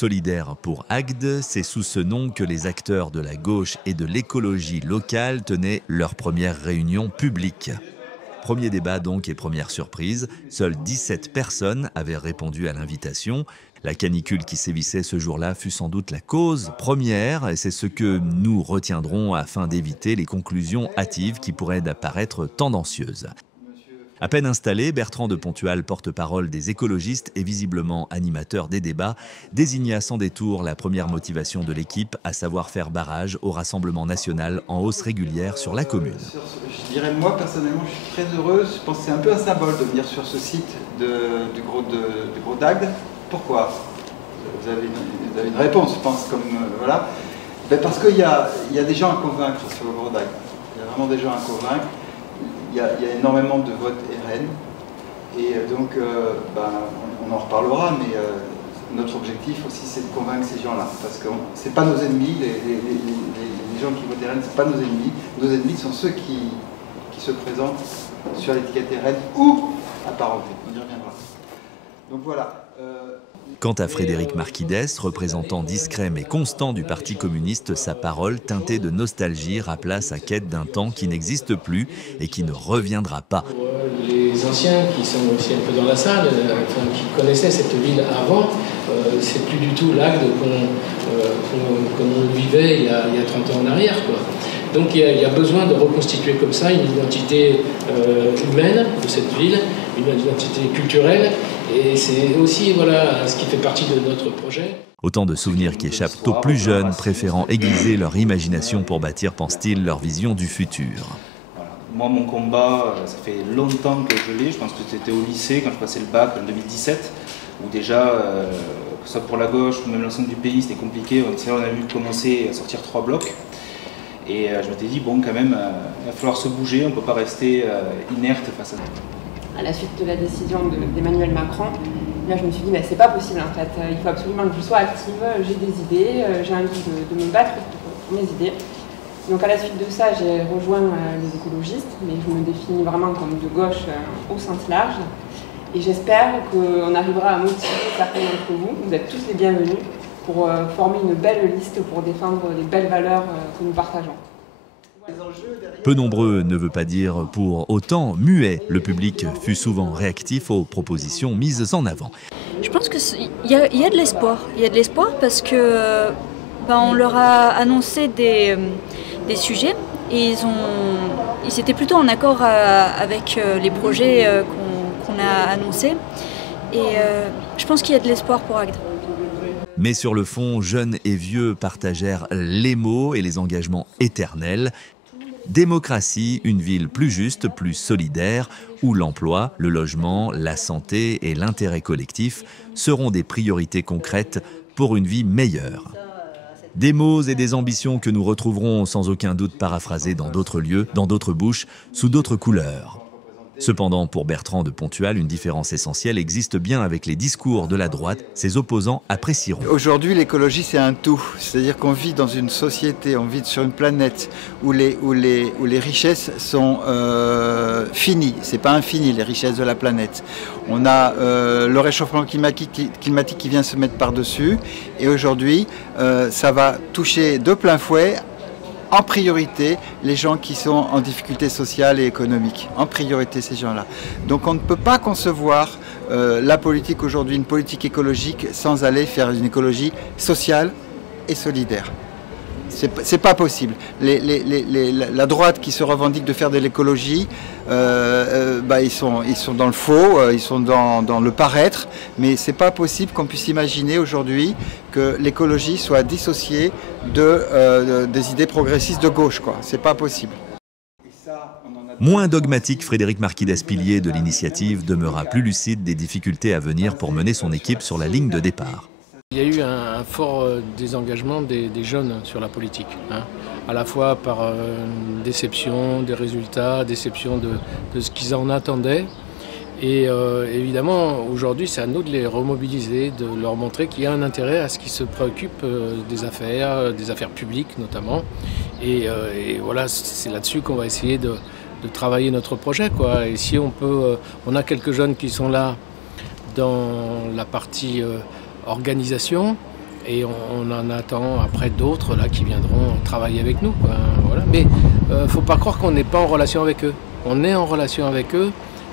Solidaires pour Agde, c'est sous ce nom que les acteurs de la gauche et de l'écologie locale tenaient leur première réunion publique. Premier débat donc et première surprise, seules 17 personnes avaient répondu à l'invitation. La canicule qui sévissait ce jour-là fut sans doute la cause première et c'est ce que nous retiendrons afin d'éviter les conclusions hâtives qui pourraient apparaître tendancieuses. À peine installé, Bertrand de Pontual, porte-parole des écologistes et visiblement animateur des débats, désigna sans détour la première motivation de l'équipe, à savoir faire barrage au Rassemblement national en hausse régulière sur la commune. Je dirais, moi personnellement, je suis très heureux. Je pense que c'est un peu un symbole de venir sur ce site du Gros d'Agde. Pourquoi? Vous avez une réponse, je pense, comme voilà. Ben parce qu'il y a des gens à convaincre sur le Gros d'Agde. Il y a vraiment des gens à convaincre. Il y a énormément de votes RN et donc on en reparlera, mais notre objectif aussi c'est de convaincre ces gens-là, parce que c'est pas nos ennemis, les gens qui votent RN, c'est pas nos ennemis. Nos ennemis sont ceux qui se présentent sur l'étiquette RN ou apparentés, on y reviendra. Donc voilà. Quant à Frédéric Marquides, représentant discret mais constant du Parti communiste, sa parole, teintée de nostalgie, rappela sa quête d'un temps qui n'existe plus et qui ne reviendra pas. Les anciens qui sont aussi un peu dans la salle, qui connaissaient cette ville avant, c'est plus du tout l'Agde qu'on vivait il y a 30 ans en arrière, quoi. Donc il y a besoin de reconstituer comme ça une identité humaine de cette ville, une identité culturelle, et c'est aussi voilà, ce qui fait partie de notre projet. Autant de souvenirs qui échappent aux plus jeunes, préférant aiguiser leur imagination pour bâtir, pense-t-il, leur vision du futur. Voilà. Moi, mon combat, ça fait longtemps que je l'ai. Je pense que c'était au lycée, quand je passais le bac en 2017, où déjà, que ce soit pour la gauche ou même l'ensemble du pays, c'était compliqué. On a vu commencer à sortir 3 blocs. Et je m'étais dit, bon, quand même, il va falloir se bouger, on ne peut pas rester inerte face à ça. À la suite de la décision d'Emmanuel Macron, là, je me suis dit, mais c'est pas possible en fait, il faut absolument que je sois active, j'ai des idées, j'ai envie de me battre pour mes idées. Donc à la suite de ça, j'ai rejoint les écologistes, mais je me définis vraiment comme de gauche au sens large. Et j'espère qu'on arrivera à motiver certains d'entre vous, vous êtes tous les bienvenus, pour former une belle liste pour défendre les belles valeurs que nous partageons. Peu nombreux ne veut pas dire pour autant muet. Le public fut souvent réactif aux propositions mises en avant. Je pense qu'il y a de l'espoir. Il y a de l'espoir parce que on leur a annoncé des sujets et ils étaient plutôt en accord avec les projets qu'on a annoncés. Et je pense qu'il y a de l'espoir pour Agde. Mais sur le fond, jeunes et vieux partagèrent les mots et les engagements éternels. Démocratie, une ville plus juste, plus solidaire, où l'emploi, le logement, la santé et l'intérêt collectif seront des priorités concrètes pour une vie meilleure. Des mots et des ambitions que nous retrouverons sans aucun doute paraphrasés dans d'autres lieux, dans d'autres bouches, sous d'autres couleurs. Cependant, pour Bertrand de Pontual, une différence essentielle existe bien avec les discours de la droite. Ses opposants apprécieront. Aujourd'hui, l'écologie, c'est un tout. C'est-à-dire qu'on vit dans une société, on vit sur une planète où les richesses sont finies. C'est pas infini, les richesses de la planète. On a le réchauffement climatique qui vient se mettre par-dessus. Et aujourd'hui, ça va toucher de plein fouet en priorité les gens qui sont en difficulté sociale et économique, en priorité ces gens-là. Donc on ne peut pas concevoir la politique aujourd'hui, une politique écologique, sans aller faire une écologie sociale et solidaire. C'est pas possible. La droite qui se revendique de faire de l'écologie, ils sont dans le faux, ils sont dans le paraître, mais c'est pas possible qu'on puisse imaginer aujourd'hui que l'écologie soit dissociée des idées progressistes de gauche, quoi. C'est pas possible. Moins dogmatique, Frédéric Marquides, pilier de l'initiative, demeura plus lucide des difficultés à venir pour mener son équipe sur la ligne de départ. Il y a eu un fort désengagement des jeunes sur la politique, hein, à la fois par déception des résultats, déception de ce qu'ils en attendaient. Et évidemment, aujourd'hui, c'est à nous de les remobiliser, de leur montrer qu'il y a un intérêt à ce qu'ils se préoccupent des affaires publiques notamment. Et voilà, c'est là-dessus qu'on va essayer de travailler notre projet, quoi. Et si on a quelques jeunes qui sont là dans la partie organisation, Et on en attend après d'autres là qui viendront travailler avec nous, quoi. Voilà. Mais faut pas croire qu'on n'est pas en relation avec eux. On est en relation avec eux,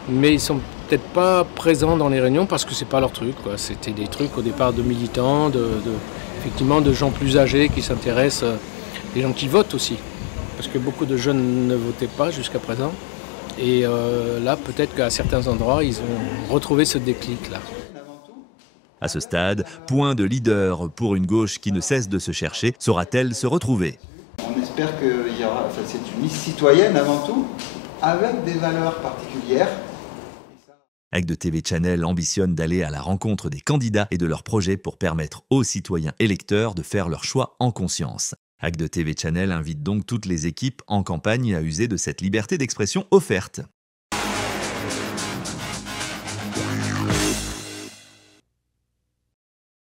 mais ils sont peut-être pas présents dans les réunions parce que c'est pas leur truc, quoi. C'était des trucs au départ de militants, effectivement de gens plus âgés qui s'intéressent, des gens qui votent aussi. Parce que beaucoup de jeunes ne votaient pas jusqu'à présent. Et là, peut-être qu'à certains endroits, ils ont retrouvé ce déclic-là. À ce stade, point de leader pour une gauche qui ne cesse de se chercher. Saura-t-elle se retrouver? On espère qu'il y aura, enfin, c'est une liste citoyenne avant tout, avec des valeurs particulières. Agde TV Channel ambitionne d'aller à la rencontre des candidats et de leurs projets pour permettre aux citoyens électeurs de faire leur choix en conscience. Agde TV Channel invite donc toutes les équipes en campagne à user de cette liberté d'expression offerte.